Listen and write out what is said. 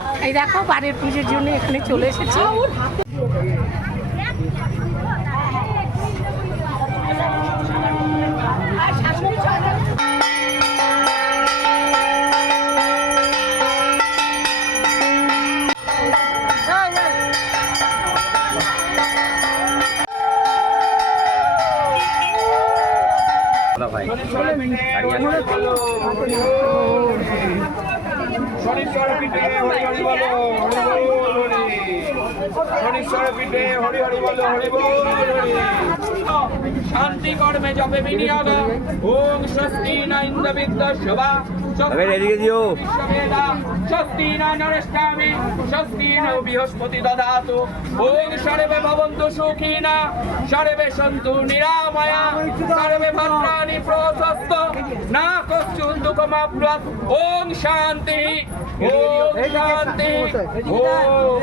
এই দেখো বাড়ির পুজোর জন্য এখানে চলে এসেছি। শনিশ্বর পিঠে হরি হরি বলো হরি বল হরি। শনিশ্বর পিঠে হরি হরি বলো হরি বল হরি। শান্তি কর্মে জপে বিনিয়োগ। ওম স্বস্তি না ইন্দ্রবিদ্য শোভা। স্বস্তি না নরষ্টামি। স্বস্তি ন বৃহস্পতি দদাতু। ওম সর্বে ভবন্তু সুখিনা। সর্বে সন্তু নিরাময়া। সর্বে ভদ্রাণি প্রশস্তু। না কশ্চিৎ দুঃখমাপ্নুয়াৎ। ওম শান্তি। ওম শান্তি। ওম